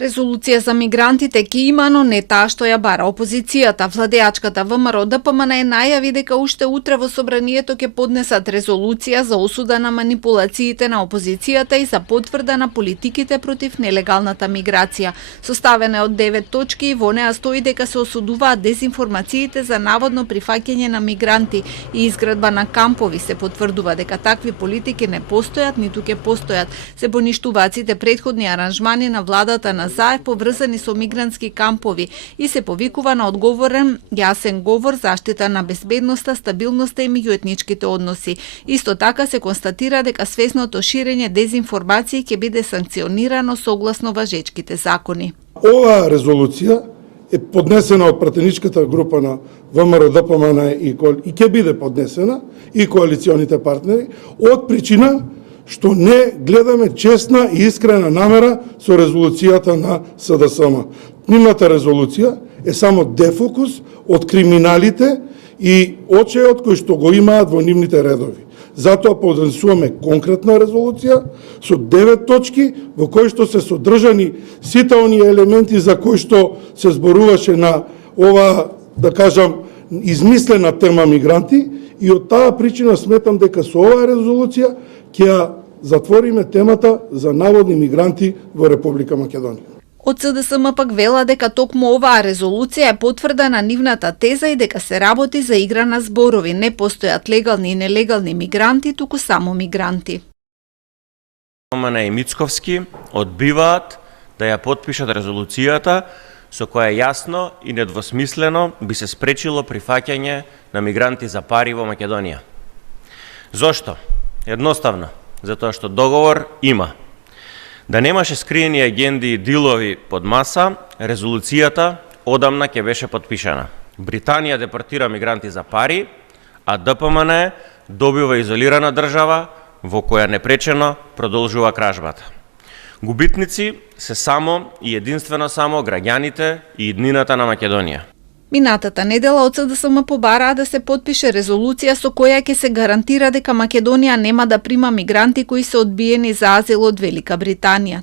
Резолуција за мигрантите ќе има, но не таа што ја бара опозицијата. Владеачката ВМРО ДПМН најави дека уште утре во собранието ќе поднесат резолуција за осуда на манипулациите на опозицијата и за потврда на политиките против нелегалната миграција. Составена е од 9 точки и во неа стои дека се осудуваат дезинформациите за наводно прифаќање на мигранти и изградба на кампови. Се потврдува дека такви политики не постојат, ниту ќе постојат. Се поништуваат сите претходни аранжмани на владата на Заев поврзани со мигрантски кампови и се повикува на одговорен јасен говор, заштита на безбедноста, стабилноста и меѓуетничките односи. Исто така се констатира дека свесното ширење дезинформации ќе биде санкционирано согласно важечките закони. Оваа резолуција е поднесена од пратеничката група на ВМРО ДПМН и ќе биде поднесена и коалиционите партнери од причина што не гледаме честна и искрена намера со резолуцијата на СДСМ. Нивната резолуција е само дефокус од криминалите и очајот кој што го имаат во нивните редови. Затоа поднесуваме конкретна резолуција со 9 точки во кои што се содржани сите оние елементи за кои што се зборуваше на ова, да кажам, измислена тема мигранти, и од таа причина сметам дека со оваа резолуција ќе ја затвориме темата за наводни мигранти во Република Македонија. Од СДСМ пак вела дека токму оваа резолуција е потврда на нивната теза и дека се работи за игра на зборови. Не постојат легални и нелегални мигранти, туку само мигранти. Романа и Мицковски одбиваат да ја потпишат резолуцијата со која јасно и недвосмислено би се спречило прифаќање на мигранти за пари во Македонија. Зошто? Едноставно, затоа што договор има. Да немаше скриени агенди и дилови под маса, резолуцијата одамна ќе беше потпишана. Британија депортира мигранти за пари, а ДПМН добива изолирана држава во која непречено продолжува кражбата. Губитници се само и единствено само граѓаните и иднината на Македонија. Минатата недела од СДСМ побараа да се потпише резолуција со која ќе се гарантира дека Македонија нема да прима мигранти кои се одбиени за азил од Велика Британија.